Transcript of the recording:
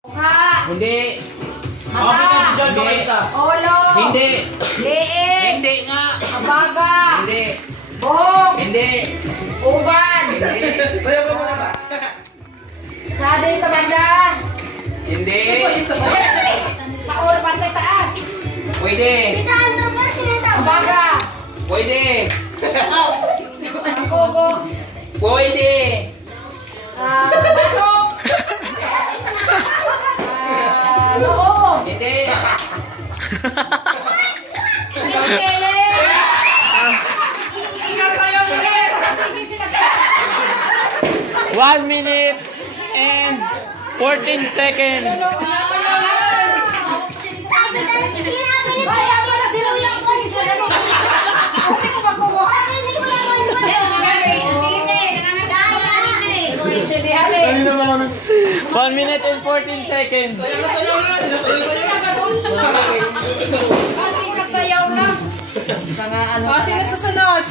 Mukha. Hindi. Mata. Hindi. Ulo. Hindi. Liit. Hindi nga. Abaga. Hindi. Buhok. Hindi. Uban. Hindi. Sa dito banda. Hindi. Sa ulo banda sa as. Pwede. Abaga. Pwede. Ang kubo. Pwede. Batok. Loo. Hindi. Ang tele. Sige sila. 1 minute and 14 seconds. Kaya mo na sila. Sige sila. Hindi ko makuha. Intindihan eh. 1 minute and 14 seconds. Nagsayaw na. Mga ano. Sino susunod?